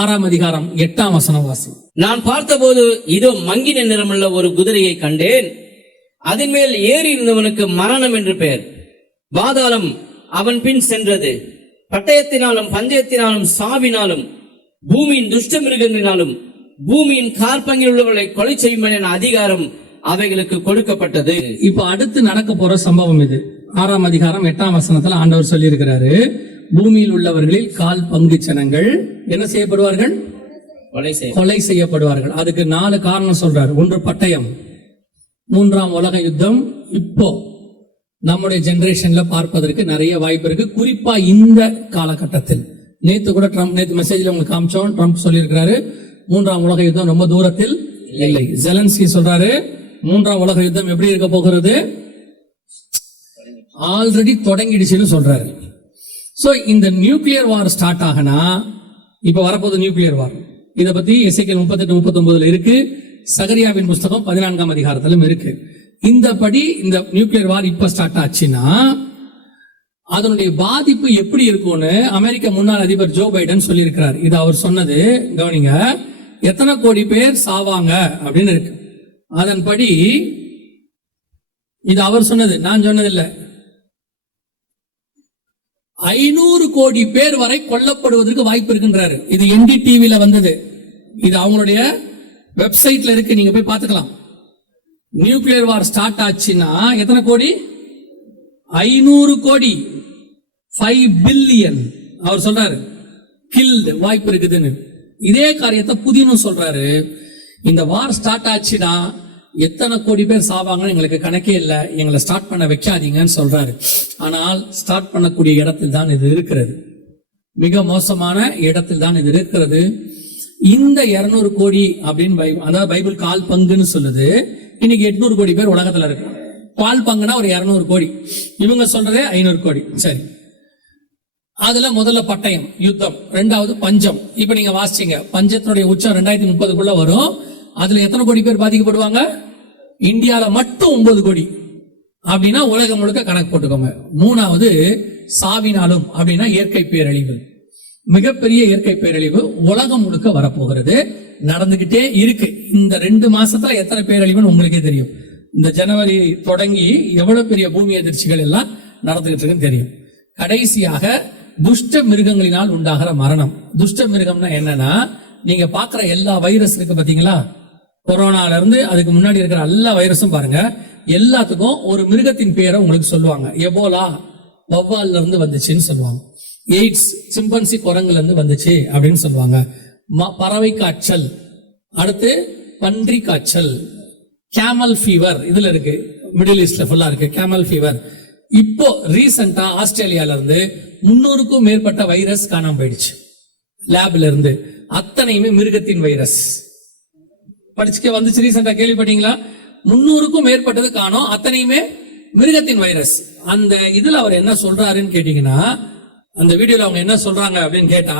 6ஆம் அதிகாரம் 8ஆம் வசனம் வாசி. நான் பார்த்தபோது இதோ மங்கின நிறமுள்ள ஒரு குதிரையை கண்டேன். அதன் மேல் ஏறி இருந்தவனுக்கு மரணம் என்று பெயர். பாதாளம் அவன் பின் சென்றது. பட்டயத்தினாலும் பஞ்சயத்தினாலும் சாவினாலும் பூமியின் துஷ்ட மிருகங்களினாலும் பூமியின் கார்பங்கில் உள்ளவர்களை கொலை செய்யும் என அதிகாரம் அவைகளுக்கு கொடுக்கப்பட்டது. இப்ப அடுத்து நடக்க போற சம்பவம் இது. 6ஆம் அதிகாரம் 8ஆம் வசனத்துல ஆண்டவர் சொல்லி இருக்கிறாரு, பூமியில் உள்ளவர்களில் 1/4 பங்கு ஜனங்கள் என்ன செய்யப்படுவார்கள்? கொலை செய்யப்படுவார்கள். அதுக்கு 4 காரணம் சொல்றாரு. ஒன்று பட்டயம், 3ஆம் உலக யுத்தம் இப்போ நம்முடைய ஜெனரேஷன்ல பார்ப்பதற்கு நிறைய வாய்ப்பு இருக்கு, குறிப்பா இந்த காலகட்டத்தில். நேத்து கூட நேத்து மெசேஜ்ல உங்களுக்கு காமிச்சோம், ட்ரம்ப் சொல்லியிருக்கிறாரு 3ஆம் உலக யுத்தம் ரொம்ப தூரத்தில் இல்லை. ஜெலன்ஸ்கி சொல்றாரு 3ஆம் உலக யுத்தம் எப்படி இருக்க போகிறது, ஆல்ரெடி தொடங்கிடுச்சுன்னு சொல்றாரு. சோ இந்த நியூக்ளியர் வார் ஸ்டார்ட் ஆகனா இப்ப வரப்போது நியூக்ளியர் வார். இத பத்தி எசேக்கியேல் 38-39 இருக்கு. சகரியாவின் புஸ்தகம் 14ஆம் அதிகாரத்திலும் இருக்கு. இந்தபடி இந்த நியூக்ளியர் வார் இப்ப ஸ்டார்ட் ஆச்சுன்னா அதனுடைய பாதிப்பு எப்படி இருக்கும்னு அமெரிக்க முன்னாள் அதிபர் ஜோ பைடன் சொல்லி இருக்கிறார். இது அவர் சொன்னது, கவனிங்க. எத்தனை கோடி பேர் சாவாங்க அப்படின்னு இருக்கு. அதன்படி இது அவர் சொன்னது, நான் சொன்னதில்லை. 500 கோடி பேர் வரை கொல்லப்படுவதற்கு வாய்ப்பு இருக்குன்றாரு. இது NDTVல வந்தது. இது அவங்களுடைய வெப்சைட்ல இருக்கு, நீங்க போய் பார்த்துக்கலாம். நியூக்ளியர் வார் ஸ்டார்ட் ஆச்சுன்னா எத்தனை கோடி? 500 கோடி, 5 பில்லியன் அவர் சொல்றாரு கில்டு வாய்ப்பு இருக்குதுன்னு. இதே காரியத்தை புதினும் சொல்றாரு. இந்த வார் ஸ்டார்ட் ஆச்சுன்னா எத்தனை கோடி பேர் சாவாங்கன்னு எங்களுக்கு கணக்கே இல்லை, எங்களை ஸ்டார்ட் பண்ண வைக்காதீங்கன்னு சொல்றாரு. ஆனால் ஸ்டார்ட் பண்ணக்கூடிய இடத்தில் தான் இது இருக்கிறது, மிக மோசமான இடத்தில் தான் இது இருக்கிறது. இந்த 200 கோடி அப்படின்னு அதாவது பைபிள் 1/4 பங்குன்னு சொல்லுது. இன்னைக்கு 800 கோடி பேர் உலகத்துல இருக்கு. 1/4 பங்குனா ஒரு 200 கோடி, இவங்க சொல்றதே 500 கோடி. சரி, அதுல முதல்ல பட்டயம் யுத்தம், 2வது பஞ்சம். இப்ப நீங்க வாசிச்சீங்க, பஞ்சத்தினுடைய உச்சம் 2030 வரும். அதுல எத்தனை கோடி பேர் பாதிக்கப்படுவாங்க? இந்தியால மட்டும் 9 கோடி. அப்படின்னா உலகம் முழுக்க கணக்கு போட்டுக்கோங்க. 3வது சாவினாலும் அப்படின்னா இயற்கை பேரழிவு, மிகப்பெரிய இயற்கை பேரழிவு உலகம் முழுக்க வரப்போகிறது, நடந்துகிட்டே இருக்கு. இந்த 2 மாசத்துல எத்தனை பேரழிவுன்னு உங்களுக்கே தெரியும். இந்த ஜனவரி தொடங்கி எவ்வளவு பெரிய பூமி அதிர்ச்சிகள் எல்லாம் நடந்துகிட்டு இருக்குன்னு தெரியும். கடைசியாக துஷ்ட மிருகங்களினால் உண்டாகிற மரணம். துஷ்ட மிருகம்னா என்னன்னா, நீங்க பாக்குற எல்லா வைரஸ் இருக்கு பாத்தீங்களா, கொரோனால இருந்து அதுக்கு முன்னாடி இருக்கிற எல்லா வைரஸும் பாருங்க, எல்லாத்துக்கும் ஒரு மிருகத்தின் பேரை உங்களுக்கு சொல்லுவாங்க. எபோலா வவ்வால்ல இருந்து வந்துச்சுன்னு சொல்லுவாங்க, எய்ட்ஸ் சிம்பன்சி குரங்குல இருந்து வந்துச்சு அப்படின்னு சொல்லுவாங்க, பறவை காய்ச்சல், அடுத்து பன்றி காய்ச்சல், கேமல் ஃபீவர் இதுல இருக்கு, மிடில் ஈஸ்ட்ல ஃபுல்லா இருக்கு கேமல் ஃபீவர். இப்போ ரீசெண்டா ஆஸ்திரேலியால இருந்து 300க்கும் மேற்பட்ட வைரஸ் காணாம போயிடுச்சு லேப்ல இருந்து. அத்தனையுமே மிருகத்தின் வைரஸ். படிச்சுக்க வந்துச்சு, ரீசெண்டா கேள்விப்பட்டீங்களா? 300க்கும் மேற்பட்டது காணோம், அத்தனையுமே மிருகத்தின் வைரஸ். அந்த இதுல அவர் என்ன சொல்றாருன்னு கேட்டீங்கன்னா, அந்த வீடியோல அவங்க என்ன சொல்றாங்க அப்படின்னு கேட்டா,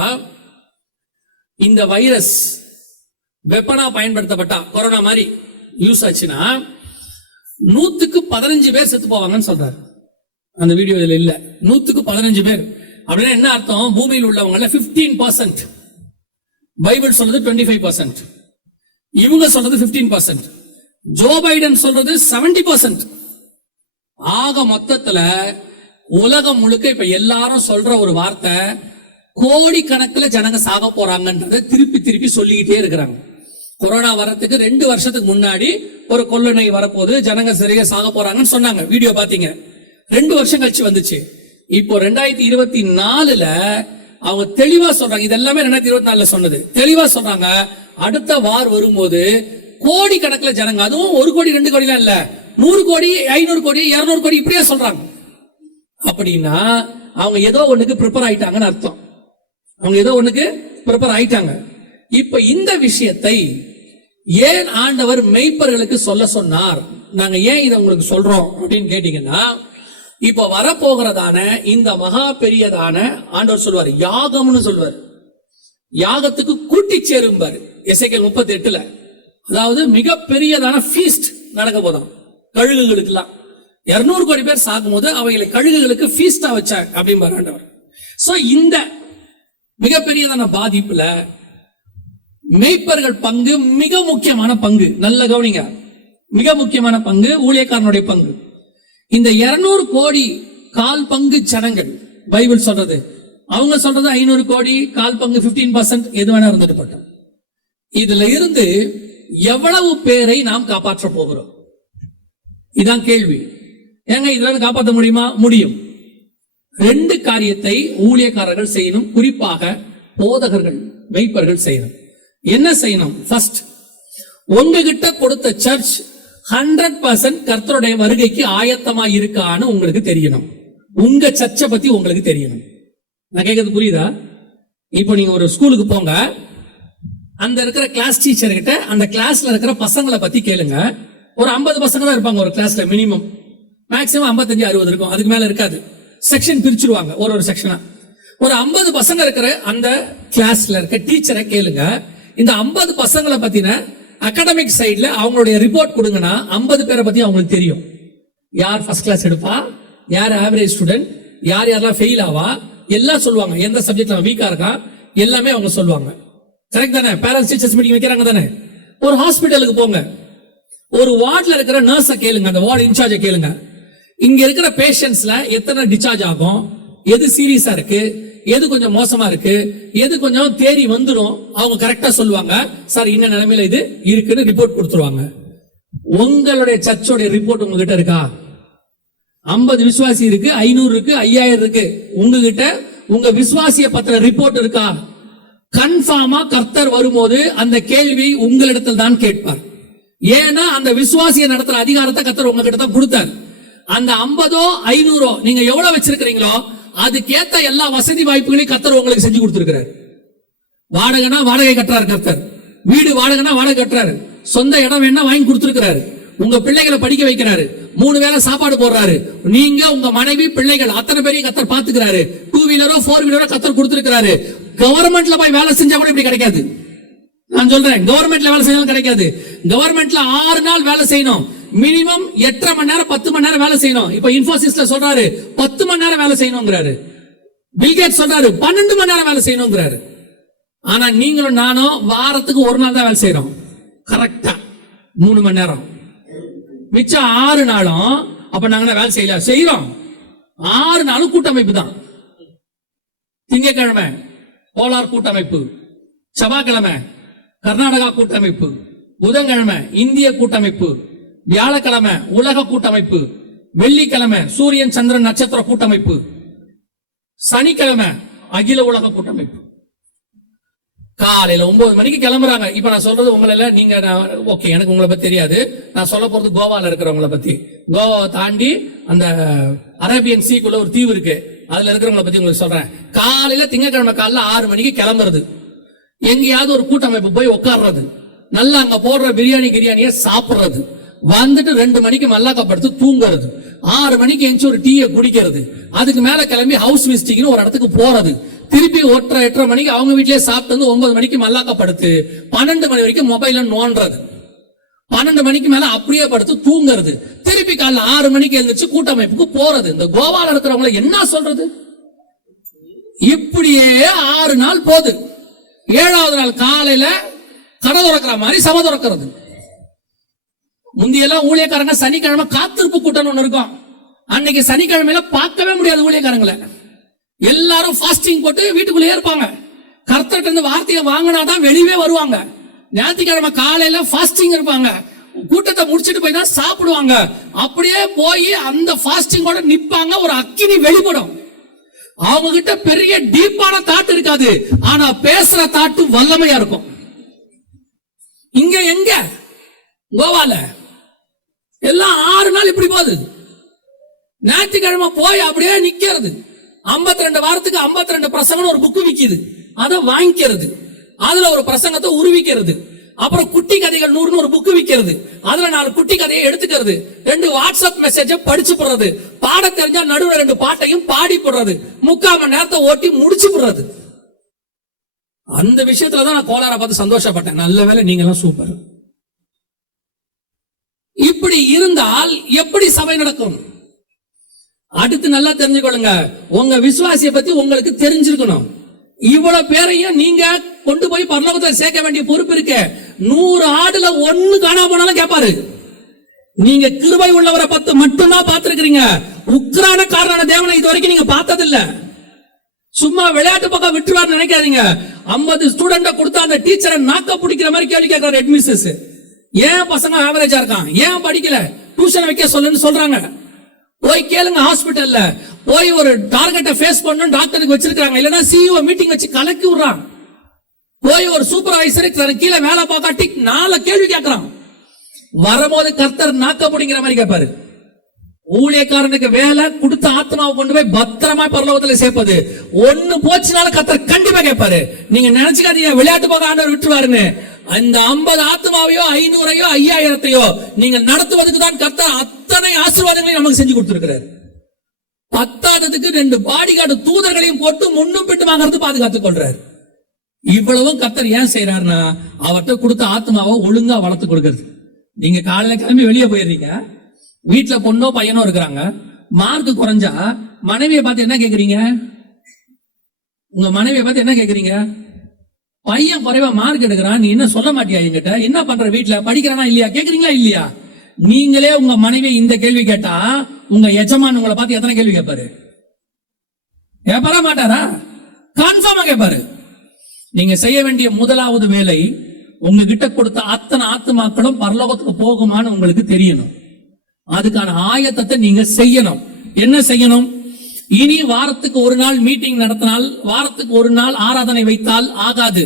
இந்த வைரஸ் வெப்பனா பயன்படுத்தப்பட்டா கொரோனா மாதிரி யூஸ் ஆச்சுன்னா 100க்கு 15 பேர் செத்து போவாங்கன்னு சொல்றாரு. அந்த வீடியோ இதுல இல்ல. 100க்கு 15 பேர் அப்படின்னா என்ன அர்த்தம்? பூமியில் உள்ளவங்கள 15%, பைபிள் சொல்றது 25%, இவங்க சொல்றது 15%, ஜோ பைடன் சொல்றது 70%. ஆக மொத்தத்துல உலகம் முழுக்க இப்ப எல்லாரும் சொல்ற ஒரு வார்த்தை, கோடிக்கணக்கில் ஜனங்க சாக போறாங்கன்றதை திருப்பி திருப்பி சொல்லிக்கிட்டே இருக்கிறாங்க. கொரோனா வரத்துக்கு 2 வருஷத்துக்கு முன்னாடி ஒரு கொள்ளை வரப்போது, ஜனங்க சரியா சாக போறாங்கன்னு சொன்னாங்க, வீடியோ பாத்தீங்க. 2 வருஷம் கழிச்சு வந்துச்சு. இப்போ 2024ல அவங்க தெளிவா சொல்றாங்க, இதெல்லாமே 2024ல சொன்னது, தெளிவா சொல்றாங்க. அடுத்த வார் வரும்போது கோடிக்கணக்கில் ஜனங்க, அதுவும் 1 கோடி 2 கோடி இல்ல, 100 கோடி 500 கோடி 200 கோடி இப்படியே சொல்றாங்க. அப்படின்னா அவங்க ஏதோ ஒண்ணுக்கு ப்ரிப்பேர் ஆயிட்டாங்கன்னு அர்த்தம். அவங்க ஏதோ ஒண்ணுக்கு ப்ரிப்பேர் ஆயிட்டாங்க. இப்ப இந்த விஷயத்தை ஏன் ஆண்டவர் மெய்ப்பர்களுக்கு சொல்ல சொன்னார், நாங்க ஏன் இதை உங்களுக்கு சொல்றோம் அப்படின்னு கேட்டீங்கன்னா, இப்ப வரப்போகிறதான இந்த மகா பெரியதான ஆண்டவர் சொல்வார் யாகம்னு சொல்வார். யாகத்துக்கு கூட்டி சேரும்பாரு எசேக்கியேல் 38ல. அதாவது மிக பெரியதான ஃபீஸ்ட் நடக்க போதும் கழுகுகளுக்கு எல்லாம். 200 கோடி பேர் சாகும் போது அவைகளை கழுகுகளுக்கு ஃபீஸ்டா வச்சாங்க அப்படிம்பாரு ஆண்டவர். சோ இந்த மிகப்பெரியதான பாதிப்புல மேய்ப்பர்கள் பங்கு மிக முக்கியமான பங்கு. நல்ல கவனிங்க, மிக முக்கியமான பங்கு ஊழியக்காரனுடைய பங்கு. இந்த 200 கோடி கால் பங்கு ஜனங்கள் பைபிள் சொல்றது, அவங்க சொல்றது 500 கோடி கால் பங்கு 15% எது வேணா இருந்துட்டு போட்டோம். இதுல இருந்து எவ்வளவு பேரை நாம் காப்பாற்ற போகிறோம்? இதான் கேள்வி. ஏங்க இதுல காப்பாற்ற முடியுமா? முடியும். 2 காரியத்தை ஊழியக்காரர்கள் செய்யணும், குறிப்பாக போதகர்கள் மேய்ப்பர்கள் செய்யணும். என்ன செய்யணும்? ஃபர்ஸ்ட், உங்ககிட்ட கொடுத்த சர்ச் 100% கர்த்தருடைய வருகைக்கு ஆயத்தமா இருக்கான்னு உங்களுக்கு தெரியணும். உங்க சர்ச்சை பத்தி உங்களுக்கு தெரியணும். நான் கேட்கறது புரியுதா? இப்போ நீங்க ஒரு ஸ்கூலுக்கு போங்க, அந்த இருக்கிற கிளாஸ் டீச்சர் கிட்ட அந்த கிளாஸ்ல இருக்கிற பசங்களை பத்தி கேளுங்க. ஒரு 50 பசங்க தான் இருப்பாங்க ஒரு கிளாஸ்ல, மினிமம். மேக்சிமம் 55-60 இருக்கும், அதுக்கு மேல இருக்காது. செக்ஷன் பிரிச்சுருவாங்க ஒரு செக்ஷனா. ஒரு 50 பசங்க இருக்கிற அந்த கிளாஸ்ல இருக்க டீச்சரை கேளுங்க. இந்த 50 பசங்களை பத்தின அகாடமிக் சைட்ல அவங்களுடைய ரிப்போர்ட் கொடுங்கன்னா 50 பேரை பத்தி அவங்களுக்கு தெரியும். யார் ஃபர்ஸ்ட் கிளாஸ் எடுப்பா, யார் ஆவரேஜ் ஸ்டூடெண்ட், யார் யாரெல்லாம் ஃபெயில் ஆவா, எல்லாம் சொல்லுவாங்க. எந்த சப்ஜெக்ட்ல வீக்கா இருக்கா எல்லாமே அவங்க சொல்லுவாங்க. கரெக்ட் தானே? பேரண்ட்ஸ் டீச்சர்ஸ் மீட்டிங் வைக்கிறாங்க தானே? ஒரு ஹாஸ்பிட்டலுக்கு போங்க, ஒரு வார்ட்ல இருக்கிற நர்ஸை கேளுங்க, அந்த வார்டு இன்சார்ஜை கேளுங்க, இங்க இருக்கிற பேஷண்ட்ஸ்ல எத்தனை டிஸ்சார்ஜ் ஆகும், எது சீரியஸா இருக்கு, எது கொஞ்சம் மோசமா இருக்கு, எது கொஞ்சம் தேறி வந்துடும், அவங்க கரெக்டா சொல்லுவாங்க. சார் இந்த நிலைமையில இது இருக்குன்னு ரிப்போர்ட் கொடுத்துருவாங்க. உங்களுடைய சர்ச்சோட ரிப்போர்ட் உங்ககிட்ட இருக்கா? 50 விசுவாசி இருக்கு, 500 இருக்கு, 5000 இருக்கு. உங்ககிட்ட உங்க விசுவாசிய பத்திர ரிப்போர்ட் இருக்கா? கன்ஃபார்மா கர்த்தர் வரும்போது அந்த கேள்வி உங்களிடத்தில் தான் கேட்பார். ஏன்னா அந்த விசுவாசிய நடத்துற அதிகாரத்தை கர்த்தர் உங்ககிட்ட தான் கொடுத்தார். அந்த 50 500 நீங்க எவ்வளவு வச்சிருக்கீங்களோ அதுக்கேத்த எல்லா வசதி வாய்ப்புகளையும் கர்த்தர் உங்களுக்கு செஞ்சு கொடுத்திருக்கிறார். வாடகைனா வாடகை கட்டுறாரு கர்த்தர், வீடு வாடகைனா வாடகை கட்டுறாரு, சொந்த இடம் வேணா வாங்கி கொடுத்திருக்கிறாரு, உங்க பிள்ளைகளை படிக்க வைக்கிறாரு, 3 வேளை சாப்பாடு போடுறாரு, நீங்க உங்க மனைவி பிள்ளைகள் அத்தனை பேரையும் கர்த்தர் பாத்துக்கிறாரு, 2 வீலரோ 4 வீலரோ கர்த்தர் கொடுத்திருக்கிறாரு. கவர்மெண்ட்ல போய் வேலை செஞ்சா கூட இப்படி கிடைக்காது. நான் சொல்றேன், கவர்மெண்ட்ல வேலை செஞ்சாலும் கிடைக்காது. கவர்மெண்ட்ல 6 நாள் வேலை செய்யணும், மினிமம் 8.5 மணி நேரம் 10 மணி நேரம் வேலை செய்யணும். இப்ப இன்ஃபோசிஸ்ல சொல்றாரு 10 மணி நேரம் வேலை செய்யணும்ங்கிறாரு, பில்கேட் சொல்றாரு 12 மணி நேரம் வேலை செய்யணும்ங்கிறாரு. ஆனா நீங்களும் நானும் வாரத்துக்கு 1 நாள் தான் வேலை செய்யறோம், கரெக்டா 3 மணி நேரம். மிச்சம் 6 நாளும் அப்ப நாங்க வேலை செய்யறோம். 6 நாளும் கூட்டமைப்பு தான். திங்கட்கிழமை போலார் கூட்டமைப்பு, செவ்வாய்க்கிழமை கர்நாடகா கூட்டமைப்பு, புதன்கிழமை இந்திய கூட்டமைப்பு, வியாழக்கிழமை உலக கூட்டமைப்பு, வெள்ளிக்கிழமை சூரியன் சந்திரன் நட்சத்திர கூட்டமைப்பு, சனிக்கிழமை அகில உலக கூட்டமைப்பு. காலையில 9 மணிக்கு கிளம்புறாங்க. இப்ப நான் சொல்றது உங்களை நீங்க ஓகே, எனக்கு உங்களை பத்தி தெரியாது, நான் சொல்ல போறது கோவால இருக்கிறவங்கள பத்தி. கோவாவை தாண்டி அந்த அரேபியன் சீக்குள்ள ஒரு தீவு இருக்கு, அதுல இருக்கிறவங்களை பத்தி உங்களுக்கு சொல்றேன். காலையில திங்கட்கிழமை காலைல 6 மணிக்கு கிளம்புறது, எங்கேயாவது ஒரு கூட்டமைப்பு போய் உட்கார்றது, நல்லா அங்க போடுற பிரியாணியை சாப்பிடுறது, வந்துட்டு 2 மணிக்கு மல்லாக்கப்படுத்து தூங்குறது, 6 மணிக்கு எஞ்சி ஒரு டீயை குடிக்கிறது, அதுக்கு மேல கிளம்பி ஹவுஸ் விசிட்டிங்னு ஒரு இடத்துக்கு போறது, திருப்பி 8:30 மணிக்கு அவங்க வீட்லயே சாப்பிட்டு 9 மணிக்கு மல்லாக்கப்படுத்து 12 மணி வரைக்கும் மொபைல நோண்டுறது, 12 மணிக்கு மேல அப்படியே படுத்து தூங்குறது, திருப்பி காலைல 6 மணிக்கு எழுந்திரிச்சு கூட்டமைப்புக்கு போறது. இந்த கோவால இருக்கிறவங்களை என்ன சொல்றது? இப்படியே 6 நாள் போகுது. 7வது நாள் காலையில கடை துறக்கிற மாதிரி சபை துறக்கிறது. முந்தியெல்லாம் ஊழியக்காரங்க சனிக்கிழமை காத்திருப்பு கூட்டம் ஒண்ணு இருக்கும். அன்னைக்கு சனிக்கிழமையில பார்க்கவே முடியாது ஊழியக்காரங்களை. எல்லாரும் ஃபாஸ்டிங் போட்டு வீட்டுக்குள்ளேயே இருப்பாங்க. கர்த்தர்ட்ட இருந்து வார்த்தையை வாங்கினாதான் வெளியே வருவாங்க. ஞாயிற்றுக்கிழமை காலையில ஃபாஸ்டிங் இருப்பாங்க, கூட்டத்தை முடிச்சிட்டு போய் தான் சாப்பிடுவாங்க. அப்படியே போய் அந்த ஃபாஸ்டிங்கோட நிப்பாங்க. ஒரு அக்கினி வெளிப்படும். அவங்க கிட்ட பெரிய டீப்பான தாட் இருக்காது, ஆனா பேசுற தாட்டு வல்லமையா இருக்கும். இங்க எங்க கோவால எல்லாம் 6 நாள் இப்படி போகுது. ஞாயிற்றுக்கிழமை போய் அப்படியே நிக்கிறது. 52 வாரத்துக்கு 52 பிரசங்கம் ஒரு புக்கு விக்குது, அதை வாங்கிக்கிறது, அதுல ஒரு பிரசங்கத்தை உருவிக்கிறது. அப்புறம் குட்டி கதைகள் 100 ஒரு புக்கு விக்கிறது, அதுல 4 குட்டி கதையை எடுத்துக்கிறது, 2 வாட்ஸ்அப் மெசேஜ படிச்சு போடுறது, பாட தெரிஞ்சா நடுவுல 2 பாட்டையும் பாடி போடுறது, 3/4 மணி நேரத்தை ஓட்டி முடிச்சு போடுறது. அந்த விஷயத்துலதான் நான் கோலார பார்த்து சந்தோஷப்பட்டேன். நல்ல வேலை, நீங்க எல்லாம் சூப்பர். இப்படி இருந்தால் எப்படி சபை நடக்கும்? அடுத்து நல்லா தெரிஞ்சுக்கொள்ளுங்க, உங்க விசுவாசியை பத்தி உங்களுக்கு தெரிஞ்சிருக்கணும். இவ்வளவு பேரையும் நீங்க கொண்டு போய் பரலோகத்துல சேர்க்க வேண்டிய பொறுப்பு இருக்கு. 100 ஆடுல 1 காணாம போனாலும் கேட்பாரு. நீங்க கிருபை உள்ளவரை 10 மட்டும்தான் பார்த்திருக்கிறீங்க. உக்ரானக்காரனான தேவனை இது வரைக்கும் நீங்க பார்த்ததில்ல. சும்மா விளையாட்டு பக்கம் விட்டுருவார் நினைக்காதீங்க. 50 ஸ்டூடெண்ட கொடுத்தா அந்த டீச்சரை நாக்க பிடிக்கிற மாதிரி கேள்வி கேட்கிறார் ஹெட்மிஸ்டர்ஸ். ஏன் பசங்க ஆவரேஜா இருக்கான், ஏன் படிக்கல, டியூஷன் வைக்க சொல்லுன்னு சொல்றாங்க. போய் கேளுங்க, ஹாஸ்பிட்டல்ல போய் ஒரு டார்கெட்டை ஃபேஸ் பண்ணணும் டாக்டருக்கு வச்சிருக்காங்க, இல்லனா சிஇஓ மீட்டிங் வச்சு கலக்கி விடுறான். போய் ஒரு சூப்பர்வைசர் கீழே வேலை பார்க்காட்டி 4 கேள்வி கேட்கறான். வரும்போது கர்த்தர் நாக்க பிடிக்கிற மாதிரி கேட்பாரு. ஊழியக்காரனுக்கு வேலை கொடுத்த ஆத்மாவை கொண்டு போய் பத்திரமா பரலோகத்துல சேர்ப்பது. 1 போச்சுனாலும் கர்த்தர் கண்டிப்பா கேட்பாரு. நீங்க நினைச்சுக்காதீங்க விளையாட்டு போக ஆண்டவர் விட்டுருவாருன்னு. அந்த 50 ஆத்மாவையோ 500ஐயோ 5000ஐயோ நீங்க நடத்துவதற்கு தான் கர்த்தர் அத்தனை ஆசீர்வாதங்களையும் நமக்கு செஞ்சு கொடுத்திருக்கிறார். 10ஆவதுக்கு 2 பாடிகார்டு தூதர்களையும் போட்டு முன்னும் பின்னுமாக பாதுகாத்துக் கொள்றாரு. இவ்வளவும் கர்த்தர் ஏன் செய்யறாருன்னா அவர்கிட்ட கொடுத்த ஆத்மாவை ஒழுங்கா வளர்த்து கொடுக்கிறது. நீங்க காலையில கிளம்பி வெளியே போயிடுறீங்க, வீட்டுல பொண்ணோ பையனோ இருக்கிறாங்க, மார்க் குறைஞ்சா மனைவியை பார்த்து என்ன கேக்குறீங்க? உங்க மனைவியை பார்த்து என்ன கேக்குறீங்க? பையன் குறைவா மார்க் எடுக்கிறான், நீ என்ன சொல்ல மாட்டியா என்கிட்ட? என்ன பண்ற வீட்டுல, படிக்கிறானா இல்லையா கேக்குறீங்களா இல்லையா? நீங்களே உங்க மனைவி இந்த கேள்வி கேட்டா உங்க எஜமான் உங்களை பார்த்து எத்தனை கேள்வி கேட்பாரு? கேட்பாரா மாட்டாரா? கன்ஃபார்மா கேட்பாரு. நீங்க செய்ய வேண்டிய முதலாவது வேலை, உங்ககிட்ட கொடுத்த அத்தனை ஆத்துமாக்களும் பரலோகத்துக்கு போகுமான்னு உங்களுக்கு தெரியணும். அதுக்கான ஆயத்தத்தை நீங்க செய்யணும். என்ன செய்யணும்? இனி வாரத்துக்கு ஒரு நாள் மீட்டிங் நடத்தினால், வாரத்துக்கு ஒரு நாள் ஆராதனை வைத்தால் ஆகாது.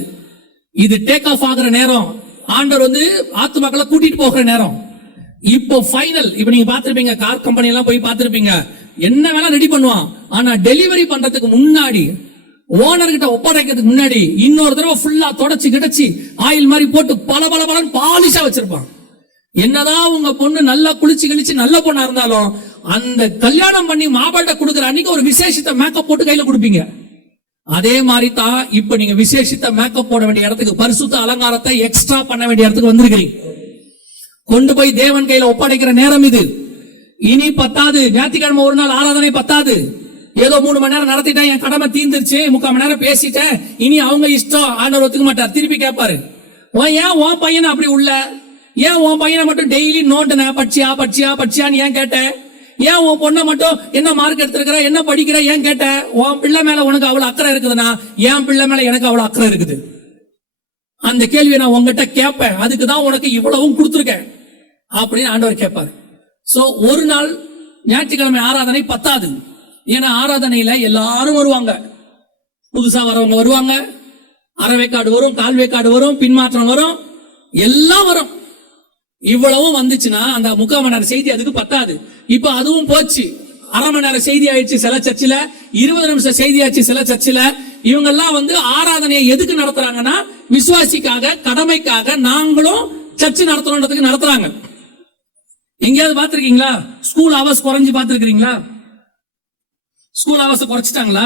இது டேக் ஆஃப் ஆகுற நேரம், ஆண்டவர் ஆத்துமாக்களை கூட்டிட்டு போகிற நேரம். இப்போ ஃபைனல். இப்ப நீங்க பாத்திருப்பீங்க, கார் கம்பெனி எல்லாம் போய் பாத்திருப்பீங்க, என்ன வேணா ரெடி பண்ணுவான். ஆனா டெலிவரி பண்றதுக்கு முன்னாடி, ஓனர் கிட்ட ஒப்படைக்கிறதுக்கு முன்னாடி இன்னொரு தடவை ஃபுல்லா தொடச்சு கிடச்சி ஆயில் மாதிரி போட்டு பல பல பலன் பாலிஷா வச்சிருப்பான். என்னதான் உங்க பொண்ணு நல்லா குளிச்சு கிழிச்சு நல்ல பொண்ணா இருந்தாலும் அந்த கல்யாணம் பண்ணி மாப்பிள்ளை கொடுக்குற அன்னைக்கு ஒரு விசேஷித்த மேக்கப் போட்டு கையில கொடுப்பீங்க. அதே மாதிரி தான் இப்ப நீங்க விசேஷித்த மேக்கப் போட வேண்டிய இடத்துக்கு, பரிசுத்த அலங்காரத்தை எக்ஸ்ட்ரா பண்ண வேண்டிய இடத்துக்கு வந்திருக்கிறீங்க. கொண்டு போய் தேவன் கையில ஒப்படைக்கிற நேரம் இது. இனி பத்தாது, ஞாயிற்றுக்கிழமை ஒரு நாள் ஆராதனை பத்தாது. ஏதோ 3 மணி நேரம் நடத்திட்டேன், என் கடமை தீர்ந்துருச்சு, 3/4 மணி நேரம் பேசிட்டேன், இனி அவங்க இஷ்டம், ஆண்டவர் ஒத்துக்க மாட்டார். திருப்பி கேட்பாரு, ஏன் உன் பையனை அப்படி உள்ள, ஏன் உன் பையனை மட்டும் டெய்லி நோண்டுன பட்சியா பட்சியா பட்சியான்னு ஏன் கேட்ட? ஏன் உன் பொண்ணை மட்டும் என்ன மார்க் எடுத்திருக்கிற, என்ன படிக்கிற ஏன் கேட்ட? உன் பிள்ளை மேல உனக்கு அவ்வளவு அக்கறை இருக்குதுன்னா என் பிள்ளை மேல எனக்கு அவ்வளவு அக்கறை இருக்குது. அந்த கேள்வியை நான் உங்ககிட்ட கேட்பேன், அதுக்குதான் உனக்கு இவ்வளவும் கொடுத்துருக்கேன் அப்படின்னு ஆண்டவர் கேட்பாரு. சோ ஒரு நாள் ஞாயிற்றுக்கிழமை ஆராதனை பத்தாது. ஏன்னா ஆராதனையில எல்லாரும் வருவாங்க. புதுசா வரவங்க வருவாங்க, அரைவேக்காடு வரும், கால்வேக்காடு வரும், பின்மாற்றம் வரும், எல்லாம் வரும். இவ்வளவும் வந்துச்சுன்னா அந்த 3/4 மணி நேரம் செய்தி அதுக்கு பத்தாது. இப்ப அதுவும் போச்சு. அரை மணி நேரம் செய்தி ஆயிடுச்சு சில சர்ச்சில், 20 நிமிஷம் செய்தி ஆச்சு சில சர்ச்சில். இவங்க எல்லாம் ஆராதனையை எதுக்கு நடத்துறாங்கன்னா விசுவாசிக்காக, கடமைக்காக, நாங்களும் சர்ச்சு நடத்தணும்ன்றதுக்கு நடத்துறாங்க. எங்கேயாவது பாத்திருக்கீங்களா ஸ்கூல் ஹவர்ஸ் குறைஞ்சு பாத்திருக்கீங்களா? ஸ்கூல் ஹவர்ஸ் குறைச்சிட்டாங்களா?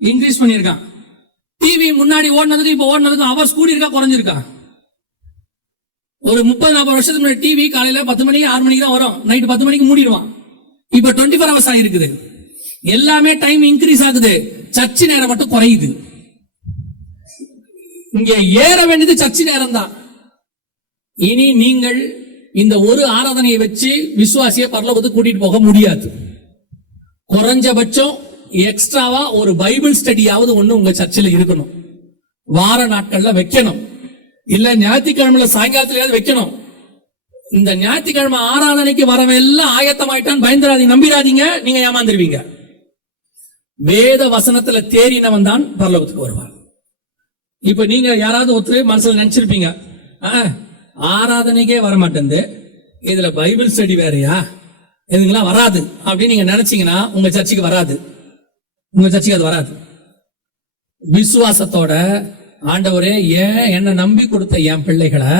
இன்க்ரீஸ் பண்ணிருக்கான். டிவி முன்னாடி ஓடினதுக்கு இப்ப ஓடினதுக்கு ஹவர்ஸ் கூடி இருக்கா குறைஞ்சிருக்கா? ஒரு 30-40 வருஷத்துக்கு முன்னாடி டிவி காலையில 10 மணிக்கு 6 மணிக்கு தான் வரும், நைட் 10 மணிக்கு மூடிடுவான். இப்ப 24 ஹவர்ஸ் ஆகிருக்குது. எல்லாமே டைம் இன்க்ரீஸ் ஆகுது, சர்ச்சு நேரம் மட்டும் குறையுது. இங்க ஏற வேண்டியது சர்ச்சு நேரம் தான். இனி நீங்கள் இந்த ஒரு ஆராதனையை வச்சு விசுவாசிய பரலோகத்துக்கு கூட்டிட்டு போக முடியாது. குறைஞ்சபட்சம் எக்ஸ்ட்ராவா ஒரு பைபிள் ஸ்டடியாவது ஒண்ணு உங்க சர்ச்சில் இருக்கணும். வார நாட்கள்ல வைக்கணும், இல்ல ஞாயிற்றுக்கிழமையில சாயங்காலத்திலேயாவது வைக்கணும். இந்த ஞாயிற்றுக்கிழமை ஆராதனைக்கு வரவெல்லாம் ஆயத்தமாயிட்டான்னு பயந்துராதீங்க, நம்பிராதீங்க, நீங்க ஏமாந்துருவீங்க. வேத வசனத்துல தேறினவன் தான் பரலோகத்துக்கு வருவார். இப்ப நீங்க யாராவது ஒருத்தர் மனசுல நினைச்சிருப்பீங்க, ஆராதனைக்கே வரமாட்டேன், இதுல பைபிள் ஸ்டடி வேறையா, இதுங்களா வராது அப்படின்னு நீங்க நினைச்சீங்கன்னா உங்க சர்ச்சுக்கு வராது. உங்க சர்ச்சுக்கு அது வராது. விசுவாசத்தோட ஆண்டவரே ஏன் என்ன நம்பி கொடுத்த என் பிள்ளைகளை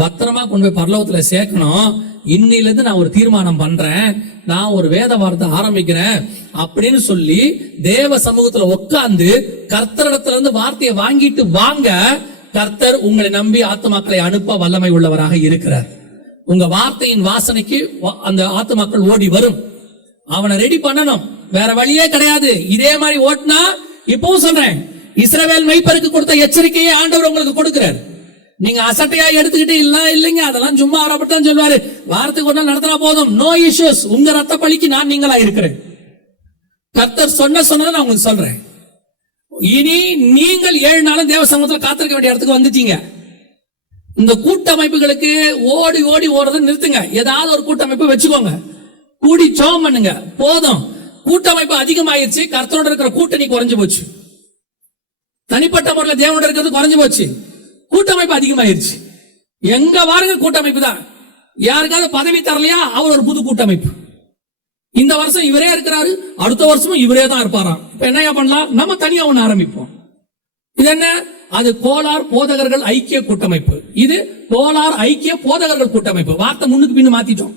பத்திரமா கொண்டு போய் பரலோகத்துல சேர்க்கணும், இன்னில இருந்து நான் ஒரு தீர்மானம் பண்றேன், நான் ஒரு வேத வார்த்தை ஆரம்பிக்கிறேன் அப்படின்னு சொல்லி தேவ சமூகத்துல உட்கார்ந்து கர்த்தரிடத்துல இருந்து வார்த்தையை வாங்கிட்டு வாங்க. கர்த்தர் உங்களை நம்பி ஆத்துமாக்களை அனுப்ப வல்லமை உள்ளவராக இருக்கிறார். உங்க வார்த்தையின் வாசனைக்கு அந்த ஆத்துமாக்கள் ஓடி வரும். அவனை ரெடி பண்ணணும், வேற வழியே கிடையாது. இதே மாதிரி ஓட்டினா இப்பவும் சொல்றேன், இஸ்ரவேல் மெய்ப்பருக்கு கொடுத்த எச்சரிக்கையை ஆண்டவர் உங்களுக்கு கொடுக்கிறார். நீங்க அசட்டையா எடுத்துக்கிட்டு இல்லைங்க அதெல்லாம் சும்மா அவர் அப்படித்தான் சொல்வாரு, வாரத்துக்கு ஒரு நாள் நடத்தினா போதும், நோ இஷ்யூஸ், உங்க ரத்த பலிக்கு நான் நீங்களா இருக்கிறேன். கர்த்தர் சொன்னதை நான் உங்களுக்கு சொல்றேன். இனி நீங்கள் 7 நாளும் தேவ சமூகத்தில் காத்திருக்க வேண்டிய இடத்துக்கு வந்துட்டீங்க. இந்த கூட்டமைப்புகளுக்கு ஓடி ஓடி ஓடுறதை நிறுத்துங்க. ஏதாவது ஒரு கூட்டமைப்பு வச்சுக்கோங்க, கூடி ஜெபம் பண்ணுங்க. போதும், கூட்டமைப்பு அதிகமாயிருச்சு, கர்த்தரோட இருக்கிற கூட்டணி குறைஞ்சு போச்சு, தனிப்பட்ட முறையில் தேவனோட இருக்கிறது குறைஞ்சு போச்சு, கூட்டமைப்பு அதிகமாயிருச்சு. எங்க பாருங்க கூட்டமைப்பு தான். யாருக்காவது பதவி தரலையா, அவர் ஒரு புது கூட்டமைப்பு. இந்த வருஷம் இவரே இருக்கிறாரு, அடுத்த வருஷமும் இவரே தான் இருப்பாராம். இப்ப என்ன பண்ணலாம், நம்ம தனியா ஒண்ணு ஆரம்பிப்போம். இது என்ன, அது கோலார் போதகர்கள் ஐக்கிய கூட்டமைப்பு, இது கோலார் ஐக்கிய போதகர்கள் கூட்டமைப்பு. வார்த்தை முன்னுக்கு பின்னு மாத்திட்டோம்.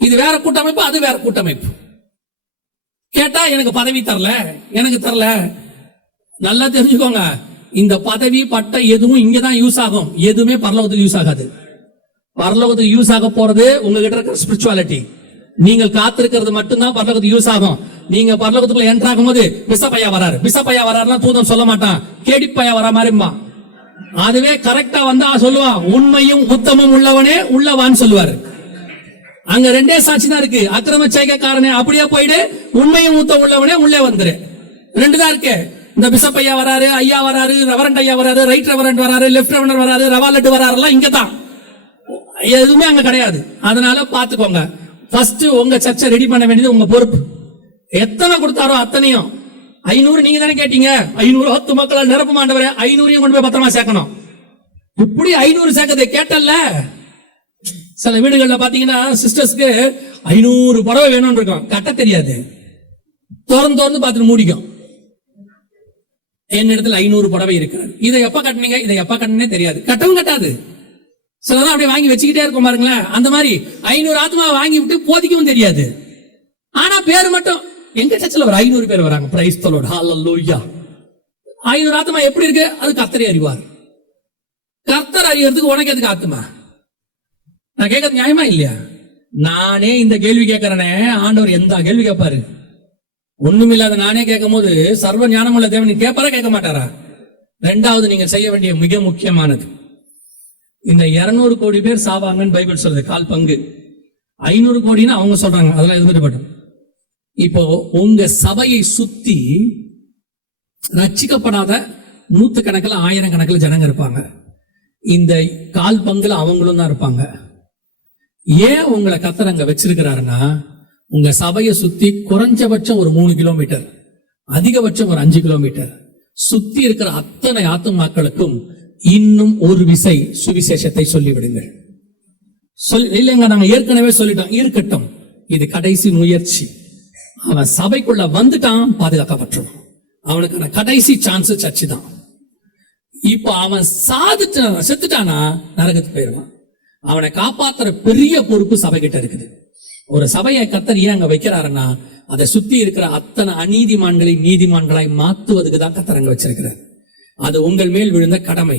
இது வேற கூட்டமைப்பு, அது வேற கூட்டமைப்பு. கேட்டா எனக்கு பதவி தரல, எனக்கு தரல. நல்லா தெரிஞ்சுக்கோங்க, இந்த பதவி பட்ட எதுவும் இங்கதான் யூஸ் ஆகும், எதுவுமே பரலோகத்துக்கு யூஸ் ஆகாது. பரலோகத்துக்கு யூஸ் ஆக போறது உங்ககிட்ட இருக்கிற ஸ்பிரிச்சுவாலிட்டி. நீங்கள் காத்திருக்கிறது மட்டும்தான் பரலோகத்துக்கு யூஸ் ஆகும். நீங்க பரலோகத்துக்குள்ள என்டர் ஆகும்போது பிசப்பையா வராரு, பிசப்பையா வராருன்னா தூதன் சொல்ல மாட்டான், கேடிப்பையா வரா மாதிரிமா. அதுவே கரெக்டா வந்தா சொல்லுவான், உண்மையும் உத்தமும் உள்ளவனே உள்ளவான்னு சொல்லுவாரு. அங்க 2 சாட்சி தான் இருக்கு, அக்கிரம செய்கைக்காரனே அப்படியே போயிடு, உண்மையும் உத்தம் உள்ளவனே உள்ளே வந்துரு. 2 தான் இருக்கு. இந்த பிசப் ஐயா வராரு, ஐயா வராரு, ரெவரண்ட் ஐயா வராரு, ரைட் ரெவரண்ட் வராரு, லெப்ட் ரெவரண்ட் வராரு, ரவாலட் வராருலாம் இங்க தான், எதுவுமே அங்க கிடையாது. அதனால பாத்துக்கோங்க. ஃபர்ஸ்ட் உங்க சர்ச்சை ரெடி பண்ண வேண்டியது உங்க பொறுப்பு. எத்தனை கொடுத்தாரோ அத்தனையும் 500 நீங்க தானே கேட்டீங்க, 500 10 மக்களால் நிரப்ப மாட்டவரே, 500 கொண்டு போய் பத்திரமா சேர்க்கணும். இப்படி 500 சேர்க்கறதை கேட்டல்ல. சில வீடுகள்ல பாத்தீங்கன்னா சிஸ்டர்ஸ்க்கு 500 புடவை வேணும்னு இருக்கும், கட்ட தெரியாது, திறந்து பார்த்துட்டு மூடிக்கும். என்னிடத்துல 500 புடவை இருக்கிறது, இதை எப்ப கட்டினீங்க, இதை எப்ப கட்டினே தெரியாது, கட்டவும் கட்டாது. சிலதான் அப்படியே வாங்கி வச்சுக்கிட்டே இருக்கும் பாருங்களேன். அந்த மாதிரி 500 ஆத்மா வாங்கி விட்டு போதிக்கவும் தெரியாது. ஆனா பேர் மட்டும் எங்க சர்ச்சில் ஒரு 500 பேர் வராங்க. பிரைஸ் தி லார்ட், ஹல்லேலூயா. 500 ஆத்மா எப்படி இருக்கு, அது கர்த்தரே அறிவார். கர்த்தர் அறியறதுக்கு உனக்கு எதுக்கு ஆத்மா? நான் கேட்கறது நியாயமா இல்லையா? நானே இந்த கேள்வி கேட்கிறேனே, ஆண்டவர் எந்த கேள்வி கேட்பாரு? ஒண்ணுமில்லாத நானே கேட்கும் போது சர்வ ஞானமுள்ள தேவன் கேட்பாரா கேட்க மாட்டாரா? 2வது நீங்க செய்ய வேண்டிய மிக முக்கியமானது, இந்த 200 கோடி பேர் சாவாங்கன்னு பைபிள் சொல்றது, 1/4 பங்கு. 500 கோடின்னு அவங்க சொல்றாங்க, அதெல்லாம் எதிர்பார்ட்டு. இப்போ உங்க சபையை சுத்தி ரட்சிக்கப்படாத 100 கணக்கில் 1000 கணக்கில் ஜனங்க இருப்பாங்க. இந்த 1/4 பங்குல அவங்களும் தான் இருப்பாங்க. ஏன் உங்களை கர்த்தர் அங்க வச்சிருக்கிறாருன்னா, உங்க சபையை சுத்தி குறைஞ்சபட்சம் ஒரு 3 கிலோமீட்டர், அதிகபட்சம் ஒரு 5 கிலோமீட்டர் சுத்தி இருக்கிற அத்தனை ஆத்துமாக்களுக்கும் இன்னும் ஒரு விசை சுவிசேஷத்தை சொல்லிவிடுங்கள். இல்லைங்க நாங்க ஏற்கனவே சொல்லிட்டோம், இருக்கட்டும், இது கடைசி முயற்சி. அவன் சபைக்குள்ள வந்துட்டான், பாதுகாக்கப்பட்டுரும். அவனுக்கான கடைசி சான்ஸ் சர்ச்சு தான். இப்ப அவன் செத்துட்டானா நரகத்துக்கு போயிருவான். அவனை காப்பாத்துற பெரிய பொறுப்பு சபை கிட்ட இருக்குது. ஒரு சபையை கர்த்தர் ஏன் அங்க வைக்கிறாருன்னா, அதை சுத்தி இருக்கிற அத்தனை அநீதிமான்களை நீதிமான்களாய் மாத்துவதுக்கு தான் கர்த்தர் அங்க வச்சிருக்கிறார். அது உங்கள் மேல் விழுந்த கடமை.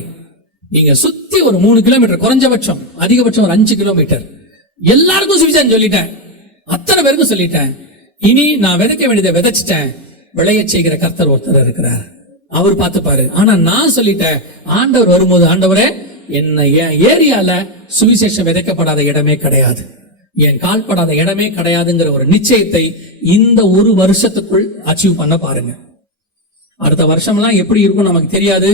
நீங்க சுத்தி ஒரு 3 கிலோமீட்டர், குறைஞ்சபட்சம் அதிகபட்சம் ஒரு 5 கிலோமீட்டர் எல்லாருக்கும் சுவிசேஷம் சொல்லிட்டேன், அத்தனை பேருக்கும் சொல்லிட்டேன். இனி நான் விதைக்க வேண்டியதை விதைச்சிட்டேன், விளைய செய்கிற கர்த்தர் ஒருத்தர் இருக்கிறார், அவர் பார்த்துப்பாரு. ஆனா நான் சொல்லிட்டேன், ஆண்டவர் வரும்போது, ஆண்டவரே என்ன என் ஏரியால சுவிசேஷம் விதைக்கப்படாத இடமே கிடையாது, என் கால்படாத இடமே கிடையாதுங்கிற ஒரு நிச்சயத்தை இந்த ஒரு வருஷத்துக்குள் அச்சீவ் பண்ண பாருங்க. அடுத்த வருஷம்லாம் எப்படி இருக்கும் நமக்கு தெரியாது.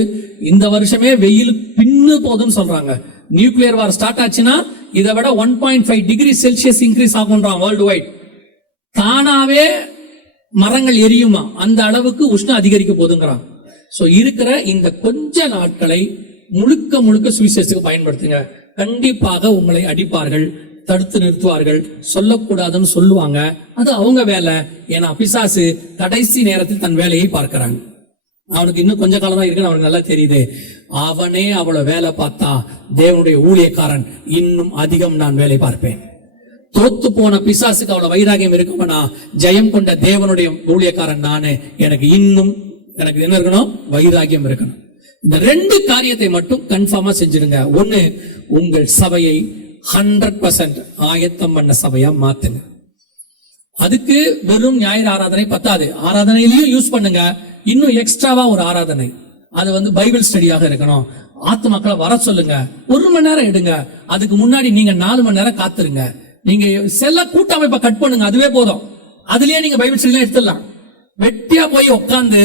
இந்த வருஷமே வெயில் பின்னு போகுதுன்னு சொல்றாங்க. நியூக்ளியர் வார் ஸ்டார்ட் ஆச்சுன்னா இதை விட 1.5 டிகிரி செல்சியஸ் இன்க்ரீஸ் ஆகும்ன்றான் வேர்ல்டு வைட். தானாவே மரங்கள் எரியுமா, அந்த அளவுக்கு உஷ்ணம் அதிகரிக்க போதுங்கிறான். சோ இருக்கிற இந்த கொஞ்ச நாட்களை முழுக்க முழுக்க சுவிசேஷத்துக்கு பயன்படுத்துங்க. கண்டிப்பாக உங்களை அடிப்பார்கள், தடுத்து நிறுத்துவார்கள், சொல்லக்கூடாதுன்னு சொல்லுவாங்க, அது அவங்க வேலை. ஏன்னா பிசாசு கடைசி நேரத்தில் தன் வேலையை பார்க்கிறாங்க. அவனுக்கு இன்னும் கொஞ்ச காலம் தான் இருக்குன்னு அவனுக்கு நல்லா தெரியுது. அவனே அவ்வளவு வேலை பார்த்தா தேவனுடைய ஊழியக்காரன் இன்னும் அதிகம் நான் வேலை பார்ப்பேன். தோத்து போன பிசாசுக்கு அவ்வளவு வைராகியம் இருக்கும்னா, ஜெயம் கொண்ட தேவனுடைய ஊழியக்காரன் நானு, எனக்கு என்ன இருக்கணும், வைராகியம் இருக்கணும். இந்த 2 காரியத்தை மட்டும் கன்ஃபார்மா செஞ்சிருங்க. ஒண்ணு, உங்கள் சபையை 100% ஆயத்தம் பண்ண சபையா மாத்துங்க. அதுக்கு வெறும் ஞாயிறு ஆராதனை பத்தாது, ஆராதனையிலையும் யூஸ் பண்ணுங்க, இன்னும் எக்ஸ்ட்ராவா ஒரு ஆராதனை. அது வந்து பைபிள் ஸ்டடியாக இருக்கணும். ஆத்துமாக்களை வர சொல்லுங்க, 1 மணி நேரம் எடுங்க. அதுக்கு முன்னாடி நீங்க 4 மணி நேரம் காத்துருங்க. நீங்க செல்ல கூட்டமைப்பை கட் பண்ணுங்க, அதுவே போதும். அதுலயே நீங்க பைபிள் ஸ்டடி எடுத்துடலாம். வெட்டியா போய் உட்கார்ந்து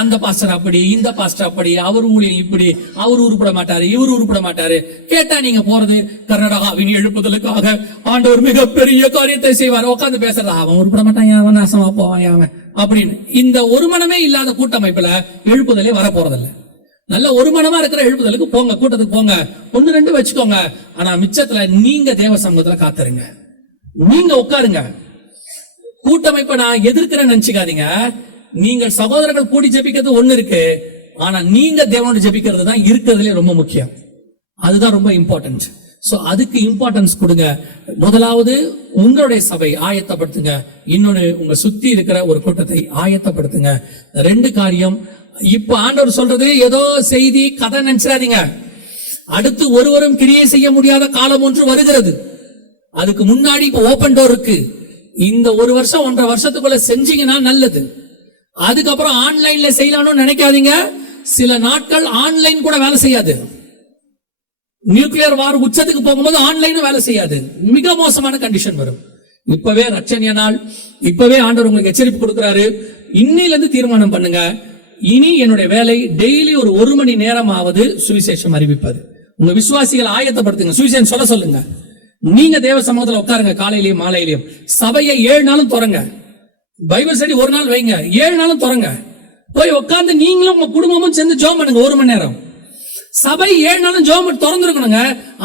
அந்த பாஸ்டர் அப்படி, இந்த பாஸ்டர் அப்படி, அவர் ஊழியம் இப்படி, அவர் உருப்பட மாட்டாரு, இவர் உருப்பட மாட்டாரு கேட்டா நீங்க போறது கர்நாடகாவின் எழுப்புதலுக்காக ஆண்டவர் மிகப்பெரிய காரியத்தை செய்வார். உட்கார்ந்து பேசுறது அவன் உருப்பட மாட்டான், அவன் நாசமா போவான் அவன் அப்படின்னு. இந்த ஒரு மனமே இல்லாத கூட்டமைப்புல எழுப்புதலே வர போறதில்லை. நல்ல ஒரு மனமா இருக்கிற எழுப்புதலுக்கு போங்க, கூட்டத்துக்கு போங்க, 1-2 வச்சுக்கோங்க. ஆனா மிச்சத்துல நீங்க தேவ சமூகத்துல காத்துருங்க, நீங்க உட்காருங்க. கூட்டமைப்பை நான் எதிர்க்கிறேன்னு நினைச்சுக்காதீங்க. நீங்கள் சகோதரர்கள் கூடி ஜெபிக்கிறது ஒண்ணு இருக்கு, ஆனா நீங்க தேவனோட ஜெபிக்கிறது தான் இருக்கிறதுலே ரொம்ப முக்கியம். அதுதான் ரொம்ப இம்பார்ட்டன்ட். சோ அதுக்கு இம்பார்ட்டன்ஸ் கொடுங்க. முதலாவது உங்களுடைய சபை ஆயத்தப்படுத்துங்க, இன்னொன்னு உங்க சுத்தி இருக்கிற ஒரு கூட்டத்தை ஆயத்தப்படுத்துங்க. 2 காரியம். இப்ப ஆண்டவர் சொல்றது ஏதோ செய்தி கதை நினைச்சிடாதீங்க. அடுத்து ஒருவரும் கிரியை செய்ய முடியாத காலம் ஒன்று வருகிறது. அதுக்கு முன்னாடி இப்ப ஓபன் டோர் இருக்கு. இந்த 1 வருஷம் 1.5 வருஷத்துக்குள்ள செஞ்சீங்கன்னா நல்லது. அதுக்கப்புறம் ஆன்லைன்ல செய்யலாம்னு நினைக்காதீங்க. சில நாட்கள் ஆன்லைன் கூட வேலை செய்யாது. நியூக்ளியர் வார் உச்சத்துக்கு போகும்போது ஆன்லைன் வேலை செய்யாது. மிக மோசமான கண்டிஷன் வரும். இப்பவே ரட்சணிய நாள், இப்பவே ஆண்டவர் உங்களுக்கு எச்சரிப்பு கொடுக்கிறாரு. இன்னையில இருந்து தீர்மானம் பண்ணுங்க, இனி என்னுடைய வேலை டெய்லி ஒரு 1 மணி நேரமாவது சுவிசேஷம் அறிவிப்பது. உங்க விசுவாசிகளை ஆயத்தப்படுத்துங்க, சுவிசேஷம் சொல்ல சொல்லுங்க. நீங்க தேவ சமூகத்துல உட்காருங்க, காலையிலயும் மாலையிலயும். சபையை 7 நாளும் திறங்க. பைபிள் ஸ்டடி 1 நாள் வைங்க, 7 நாளும் திறங்க. போய் உட்கார்ந்து நீங்களும் உங்க குடும்பமும் சேர்ந்து ஜெபம் பண்ணுங்க 1 மணி நேரம். சபை 7 நாளும் ஜெபம் திறந்துருக்கணுங்க.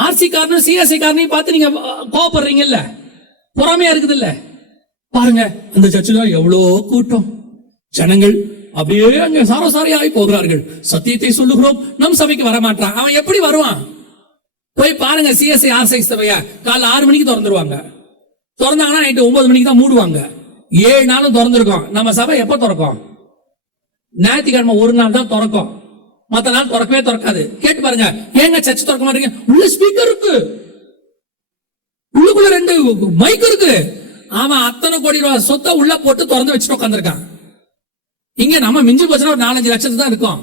ஆர்சி காரனும் சிஎஸ்ஐ காரனையும் பார்த்து நீங்க கோவப்படுறீங்கல்ல, பொறாமையா இருக்குது இல்ல. பாருங்க அந்த சர்ச்சில் எவ்வளோ கூட்டம், ஜனங்கள் அப்படியே அங்க சாரசாரியாய் போகிறார்கள். சத்தியத்தை சொல்லுகிறோம், நம் சபைக்கு வரமாட்டான். அவன் எப்படி வருவான்? போய் பாருங்க சிஎஸ்ஐ ஆர்சி சபையா, காலைல 6 மணிக்கு திறந்துருவாங்க. திறந்தாங்கன்னா நைட்டு 9 மணிக்கு தான் மூடுவாங்க. 7 நாளும் திறந்திருக்கோம். நம்ம சபை எப்ப திறக்கும்? ஞாயிற்றுக்கிழமை 1 நாள் தான் திறக்கும், மத்த நாள் திறக்கவே திறக்காது. கேட்டு பாருங்க, ஏங்க சர்ச் திறக்க மாட்டீங்க? உள்ள ஸ்பீக்கர் இருக்கு, உள்ளுக்குள்ள 2 மைக் இருக்கு. அவன் அத்தனை கோடி ரூபாய் சொத்தை உள்ள போட்டு திறந்து வச்சுட்டு உட்காந்துருக்கான். இங்க நம்ம மிஞ்சி போச்சுன்னா ஒரு 4-5 லட்சத்து தான் இருக்கும்.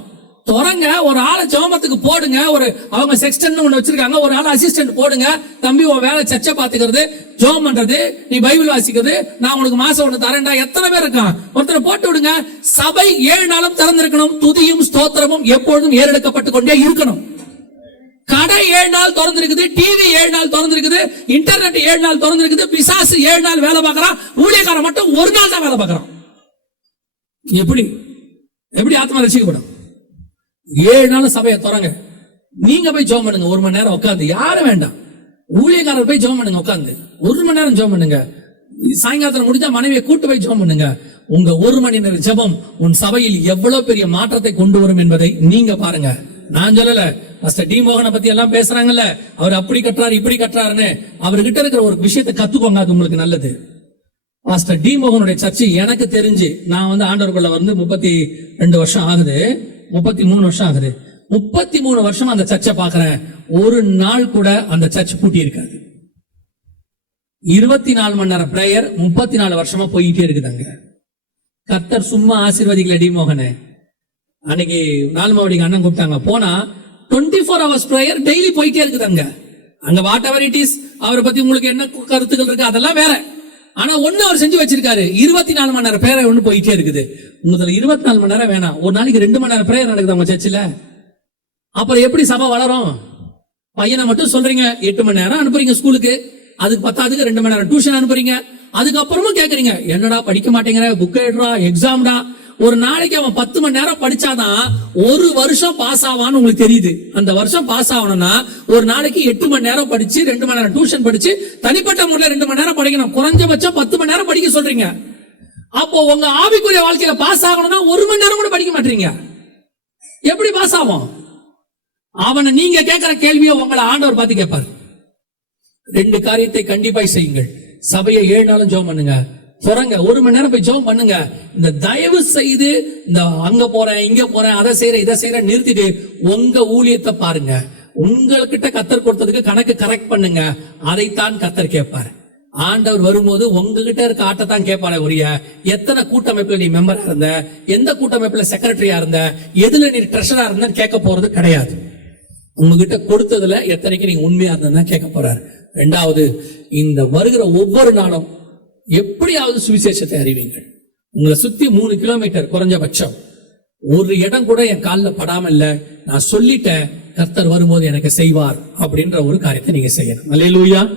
திறங்க, ஒரு ஆளை ஜெபத்துக்கு போடுங்க. ஒரு அவங்க செக்ஸ்டன் ஒண்ணு வச்சிருக்காங்க, ஒரு ஆள் அசிஸ்டன்ட் போடுங்க. தம்பி உன் வேலை சர்ச்சை பாத்துக்கிறது, ஜெபம் பண்றது, நீ பைபிள் வாசிக்கிறது, நான் உங்களுக்கு மாசம் 1 தரேன்டா. எத்தனை பேர் இருக்கான்? ஒருத்தரை போட்டு விடுங்க. சபை 7 நாளும் திறந்திருக்கணும். துதியும் ஸ்தோத்திரமும் எப்பொழுதும் ஏறெடுக்கப்பட்டு கொண்டே இருக்கணும். கடை 7 நாள் திறந்திருக்குது, டிவி 7 நாள் திறந்திருக்குது, இன்டர்நெட் 7 நாள் திறந்திருக்குது. பிசாசு 7 நாள் வேலை பார்க்கறான், ஊழியக்காரன் மட்டும் 1 நாள் தான் வேலை பார்க்கறான். எப்படி ஆத்மா ரசிக்கப்படும்? 7 நாள் சபையை திறங்க. நீங்க போய் ஜெபம் பண்ணுங்க 1 மணி நேரம் உட்காந்து. யாரும் வேண்டாம், ஊழியக்காரர் போய் ஜெபம் பண்ணுங்க உட்காந்து 1 மணி நேரம் ஜெபம் பண்ணுங்க. சாயங்காலத்துல முடிஞ்சா மனைவியை கூட்டு போய் ஜெபம் பண்ணுங்க. உங்க 1 மணி நேரம் ஜெபம் உன் சபையில் எவ்வளவு பெரிய மாற்றத்தை கொண்டு வரும் என்பதை நீங்க பாருங்க. நான் சொல்லல, மாஸ்டர் டி மோகனை பத்தி எல்லாம் பேசுறாங்கல்ல, அவர் அப்படி கட்டுறாரு இப்படி கட்டுறாருன்னு. அவர்கிட்ட இருக்கிற ஒரு விஷயத்தை கத்துக்கோங்க, அது உங்களுக்கு நல்லது. மாஸ்டர் டி மோகனுடைய சர்ச்சை எனக்கு தெரிஞ்சு, நான் வந்து ஆண்டவருக்குள்ள வந்து 32 வருஷம் ஆகுது, 33 வருஷம் ஆகுது. 33 வருஷம் அந்த சர்ச்சை பாக்குறேன். ஒரு நாள் கூட அந்த சர்ச் பூட்டி இருக்காது. 24 மணி நேரம் பிரேயர் 34 வருஷமா போயிட்டே இருக்குதாங்க. கர்த்தர் சும்மா ஆசீர்வதிக்கல டி மோகனே. அன்னைக்கு நாலுமாவடிக்கு அண்ணன் கூப்பிட்டாங்க, போனா 24 hours பிரேயர் டெய்லி போயிட்டே இருக்குதாங்க. அங்க வாட் எவர் இட் இஸ், அவரை பத்தி உங்களுக்கு என்ன கருத்துக்கள் இருக்கு அதெல்லாம் வேற. ஆனா ஒண்ணு அவர் செஞ்சு வச்சிருக்காரு, 24 மணி நேரம் பிரேயர் ஒண்ணு போயிட்டே இருக்குது. உங்களுக்கு 24 மணி நேரம் வேணாம், ஒரு நாளைக்கு 2 மணி நேரம் பிரேயர் நடக்குது உங்க சர்ச்சில். அப்புறம் எப்படி சபை வளரும்? பையனை மட்டும் சொல்றீங்க 8 மணி நேரம் அனுப்புறீங்க ஸ்கூலுக்கு, அதுக்கு 10க்கு 2 மணி நேரம் டியூஷன் அனுப்புறீங்க. அதுக்கப்புறமும் கேக்குறீங்க, என்னடா படிக்க மாட்டேங்கிற, புக் எழுதுறா, எக்ஸாம்டா. ஒரு நாளைக்கு அவன் 10 மணி நேரம் படிச்சாதான் 1 வருஷம் பாஸ் ஆவான்னு உங்களுக்கு தெரியுது. அந்த வருஷம் பாஸ் ஆகணும்னா ஒரு நாளைக்கு 8 மணி நேரம் படிச்சு 2 மணி நேரம் டியூஷன் படிச்சு தனிப்பட்ட முறையில் 2 மணி நேரம் படிக்கணும். குறைஞ்சபட்சம் 10 மணி நேரம் படிக்க சொல்றீங்க. அப்போ உங்க ஆவிக்குரிய வாழ்க்கையில பாஸ் ஆகணும்னா 1 மணி நேரம் கூட படிக்க மாட்டீங்க. எப்படி பாஸ் ஆகும்? அவனை நீங்க கேட்கிற கேள்வியை உங்களை ஆண்டவர் பார்த்து கேட்பாரு. 2 காரியத்தை கண்டிப்பாய் செய்யுங்கள். சபையை 7 நாளும் ஜெபம் பண்ணுங்க. தொடங்க 1 மணி நேரம் போய் ஜெபம் பண்ணுங்க. இந்த தயவு செய்து இந்த அங்க போறேன் இங்க போறேன் அதை செய்யறேன் இதை செய்யறேன் நிறுத்திட்டு உங்க ஊழியத்தை பாருங்க. உங்ககிட்ட கத்தர் கொடுத்ததுக்கு கணக்கு கரெக்ட் பண்ணுங்க. அதைத்தான் கத்தர் கேட்பாரு. ஆண்டவர் வரும்போது உங்ககிட்ட இருக்க ஆட்டத்தான் கேட்பாரு ஒழிய எத்தனை கூட்டமைப்புல நீ மெம்பரா இருந்த, எந்த கூட்டமைப்புல செக்ரட்டரியா இருந்த, எதுல நீ ட்ரெஷரா இருந்த கேட்க போறது கிடையாது. உங்ககிட்ட கொடுத்ததுல எத்தனைக்கு நீங்க உண்மையா இருந்தா கேட்க போறாரு. ரெண்டாவது, இந்த வருகிற ஒவ்வொரு நாளும் எப்படியாவது சுவிசேஷத்தை அறிவீங்கள். உங்களை சுத்தி 3 கிலோமீட்டர் குறைஞ்சபட்சம் ஒரு இடம் கூட என் காலில் படாம இல்ல, நான் சொல்லிட்டேன், கர்த்தர் வரும்போது எனக்கு செய்வார் அப்படின்ற ஒரு காரியத்தை நீங்க செய்யணும். அல்லேலூயா.